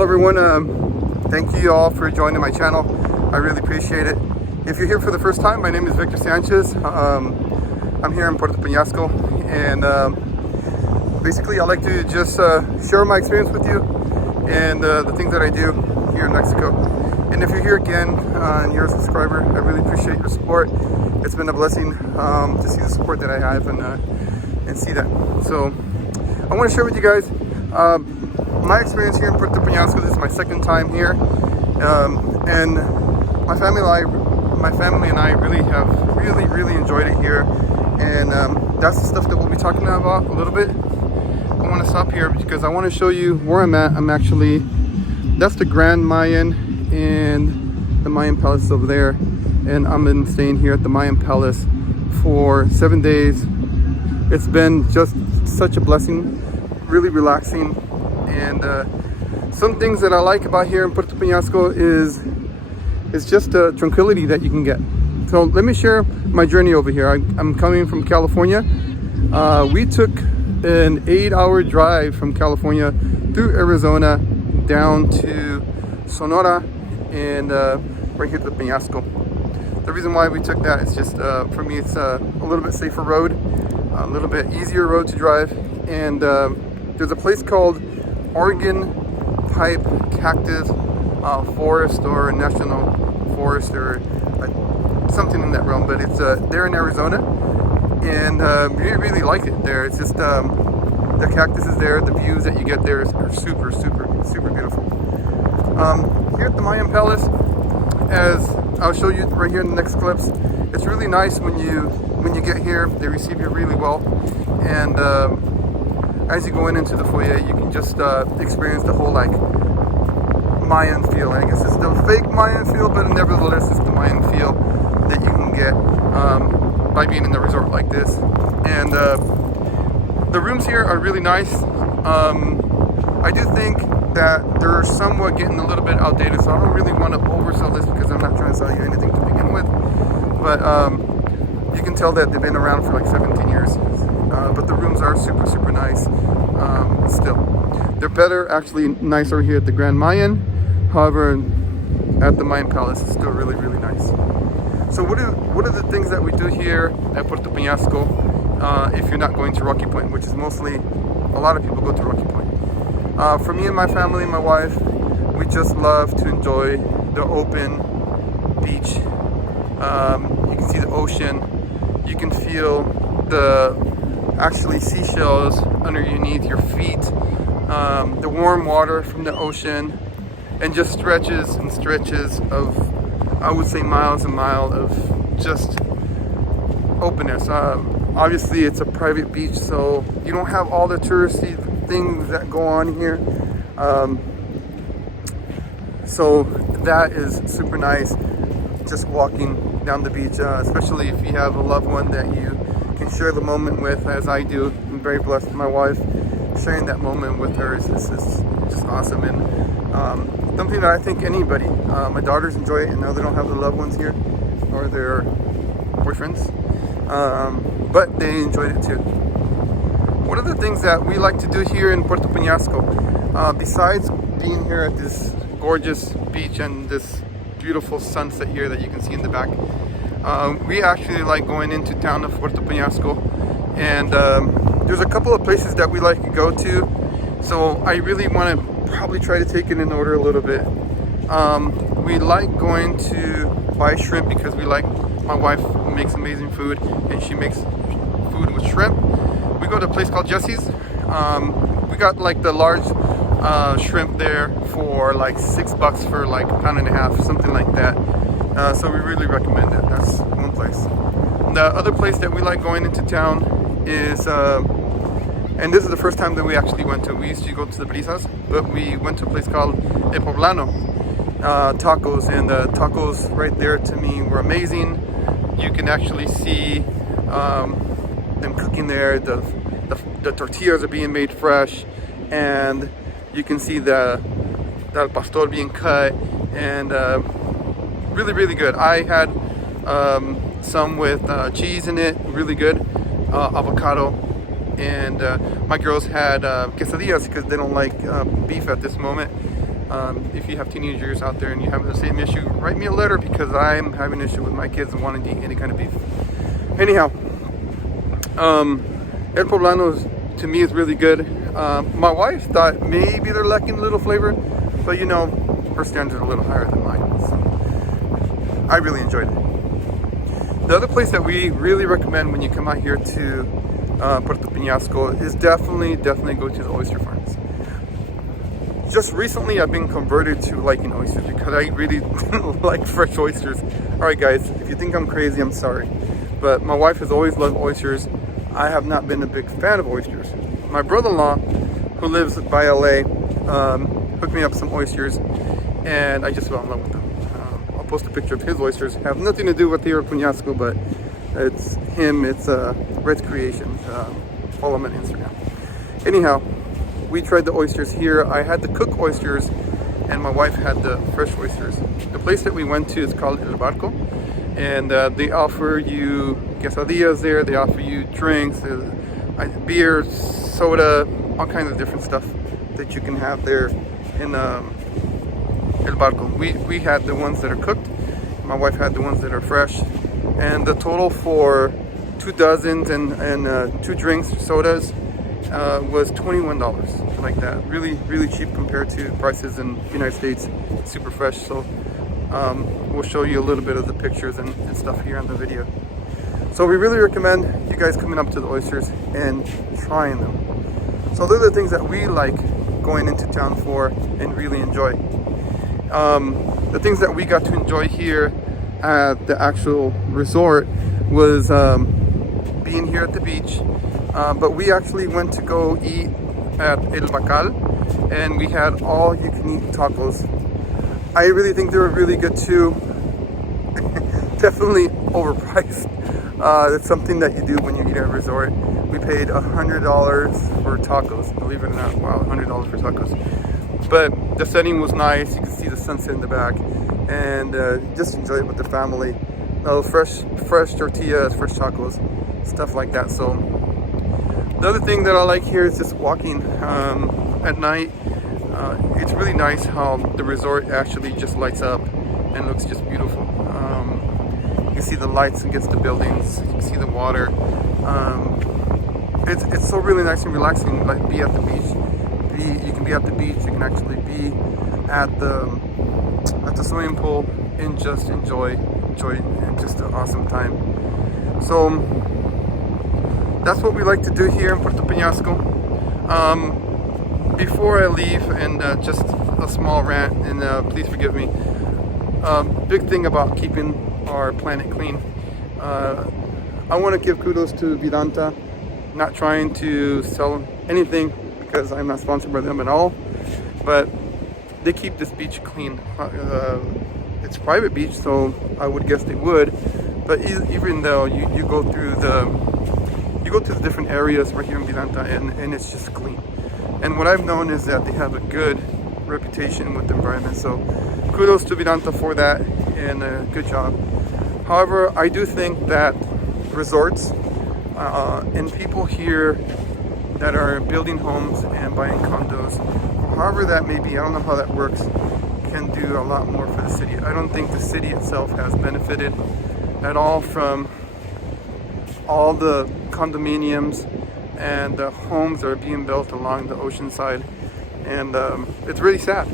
Hello everyone, thank you all for joining my channel. I really appreciate it. If you're here for the first time, my name is Victor Sanchez. I'm here in Puerto Peñasco, and basically I like to just share my experience with you and the things that I do here in Mexico. And if you're here again and you're a subscriber, I really appreciate your support. It's been a blessing to see the support that I have and see that. So I want to share with you guys my experience here in Puerto Peñasco. This is my second time here, and my family and I really have really enjoyed it here, and that's the stuff that we'll be talking about a little bit. I want to stop here because I want to show you where I'm at. That's the Grand Mayan, and the Mayan Palace over there, and I've been staying here at the Mayan Palace for 7 days. It's been just such a blessing, really relaxing. And some things that I like about here in Puerto Peñasco is just the tranquility that you can get. So let me share my journey over here. I'm coming from California. We took an 8-hour drive from California through Arizona down to Sonora and right here to Peñasco. The reason why we took that is just for me it's a little bit safer road, a little bit easier road to drive, and there's a place called Oregon Pipe Cactus Forest, or National Forest, or something in that realm, but it's there in Arizona, and we really like it there. It's just the cactus is there, the views that you get there are super beautiful. Here at the Mayan Palace, as I'll show you right here in the next clips, it's really nice when you get here. They receive you really well, and as you go into the foyer, you can just experience the whole like Mayan feel. I guess it's the fake Mayan feel, but nevertheless it's the Mayan feel that you can get by being in the resort like this. And the rooms here are really nice. I do think that they're somewhat getting a little bit outdated, so I don't really want to oversell this because I'm not trying to sell you anything to begin with. But you can tell that they've been around for like 17 years. But the rooms are super nice still. They're better, actually nicer here at the Grand Mayan. However, at the Mayan Palace, it's still really nice. So what are the things that we do here at Puerto Peñasco if you're not going to Rocky Point, which is mostly, a lot of people go to Rocky Point. For me and my family and my wife, we just love to enjoy the open beach. You can see the ocean. You can feel the actually seashells underneath your feet, the warm water from the ocean, and just stretches and stretches of, I would say, miles and miles of just openness. Obviously it's a private beach, so you don't have all the touristy things that go on here, so that is super nice, just walking down the beach, especially if you have a loved one that you can share the moment with, as I do. I'm very blessed with my wife. Sharing that moment with her is just awesome, and something that I think anybody, my daughters enjoy it, and now they don't have their loved ones here or their boyfriends, but they enjoyed it too. One of the things that we like to do here in Puerto Peñasco, besides being here at this gorgeous beach and this beautiful sunset here that you can see in the back, we actually like going into town of Puerto Peñasco, and there's a couple of places that we like to go to, so I really want to probably try to take it in order a little bit. We like going to buy shrimp because my wife makes amazing food, and she makes food with shrimp. We go to a place called Jesse's. We got like the large shrimp there for like $6 for like £1.50, something like that. So we really recommend it. That's one place. The other place that we like going into town is, and this is the first time that we actually went to, we used to go to the Brisas, but we went to a place called El Poblano, tacos, and the tacos right there to me were amazing. You can actually see them cooking there. The tortillas are being made fresh, and you can see the pastor being cut, and really good. I had some with cheese in it, really good, avocado, and my girls had quesadillas because they don't like beef at this moment, If you have teenagers out there and you're having the same issue, write me a letter, because I'm having an issue with my kids and wanting to eat any kind of beef. Anyhow, El Poblano to me is really good. My wife thought maybe they're lacking a little flavor, but you know, her standards are a little higher than mine, so I really enjoyed it. The other place that we really recommend when you come out here to Puerto Peñasco is definitely go to the oyster farms. Just recently I've been converted to liking oysters because I really like fresh oysters. Alright guys, if you think I'm crazy, I'm sorry. But my wife has always loved oysters. I have not been a big fan of oysters. My brother-in-law, who lives by LA, hooked me up some oysters, and I just fell in love with them. I'll post a picture of his oysters. Have nothing to do with here at Peñasco, but it's him. It's Red's Creations. Follow him on Instagram. Anyhow, we tried the oysters here. I had the cooked oysters, and my wife had the fresh oysters. The place that we went to is called El Barco, and they offer you quesadillas there. They offer you drinks, beer, soda, all kinds of different stuff that you can have there in El Barco. We had the ones that are cooked. My wife had the ones that are fresh, and the total for 2 dozens and 2 drinks, sodas, was $21, like that. Really cheap compared to prices in the United States. Super fresh. So we'll show you a little bit of the pictures and stuff here on the video. So we really recommend you guys coming up to the oysters and trying them. So those are the things that we like going into town for and really enjoy. The things that we got to enjoy here at the actual resort was being here at the beach. But we actually went to go eat at El Bacal, and we had all you can eat tacos. I really think they were really good too. Definitely overpriced. It's something that you do when you eat at a resort. We paid $100 for tacos, believe it or not. Wow, $100 for tacos. But the setting was nice. You can see the sunset in the back, and just enjoy it with the family. Fresh tortillas, fresh tacos, stuff like that. So the other thing that I like here is just walking at night. It's really nice how the resort actually just lights up and looks just beautiful. You can see the lights against the buildings. You can see the water. It's so really nice and relaxing. Like, be at the beach. You can be at the beach. You can actually be at the swimming pool and just enjoy just an awesome time. So that's what we like to do here in Puerto Peñasco. Before I leave, and just a small rant, and please forgive me. Big thing about keeping our planet clean. I want to give kudos to Vidanta, not trying to sell anything because I'm not sponsored by them at all, but they keep this beach clean. It's a private beach, so I would guess they would. But even though you go through the different areas right here in Vidanta, and it's just clean. And what I've known is that they have a good reputation with the environment. So kudos to Vidanta for that, and good job. However, I do think that resorts and people here that are building homes and buying condos, however that may be, I don't know how that works, can do a lot more for the city. I don't think the city itself has benefited at all from all the condominiums and the homes that are being built along the ocean side. And it's really sad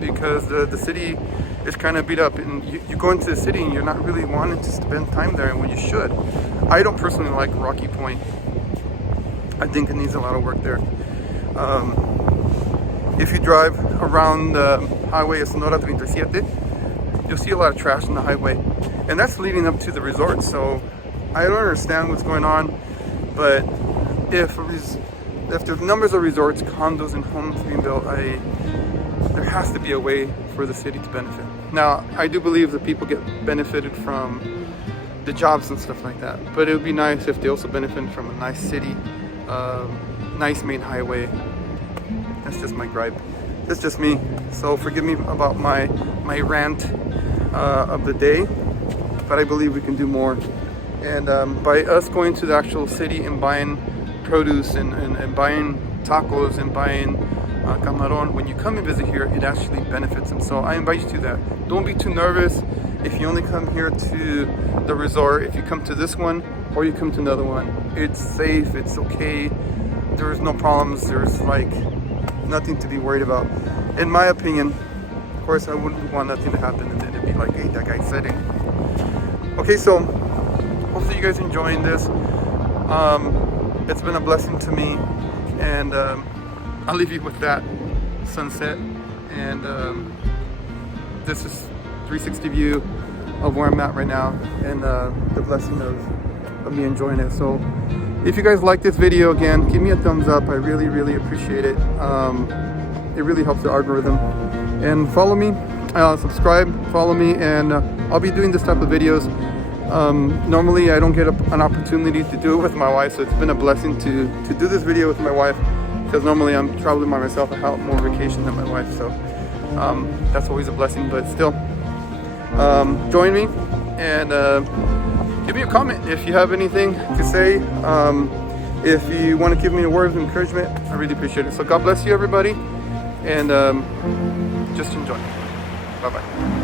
because the city is kind of beat up, and you go into the city and you're not really wanting to spend time there when you should. I don't personally like Rocky Point. I think it needs a lot of work there. If you drive around the highway of Sonora 37, you'll see a lot of trash on the highway, and that's leading up to the resort. So I don't understand what's going on, but if the numbers of resorts, condos, and homes being built, there has to be a way for the city to benefit. Now, I do believe that people get benefited from the jobs and stuff like that, but it would be nice if they also benefited from a nice city, nice main highway. That's just my gripe. That's just me. So forgive me about my rant of the day, but I believe we can do more. And by us going to the actual city and buying produce and buying tacos and buying Camarón, when you come and visit here, it actually benefits them. So I invite you to that. Don't be too nervous if you only come here to the resort. If you come to this one or you come to another one, it's safe, it's okay. There's no problems. There's like nothing to be worried about. In my opinion, of course, I wouldn't want nothing to happen and then it'd be like, hey, that guy said it. Okay, so hopefully you guys are enjoying this. It's been a blessing to me, and I'll leave you with that sunset, and this is 360 view of where I'm at right now, and the blessing of me enjoying it. So if you guys like this video, again, give me a thumbs up. I really appreciate it. It really helps the algorithm. And follow me, subscribe, follow me, and I'll be doing this type of videos. Normally I don't get an opportunity to do it with my wife, so it's been a blessing to do this video with my wife, because normally I'm traveling by myself. I have more vacation than my wife, so that's always a blessing. But still, join me and give me a comment if you have anything to say. If you want to give me a word of encouragement, I really appreciate it. So God bless you, everybody, and just enjoy. Bye bye.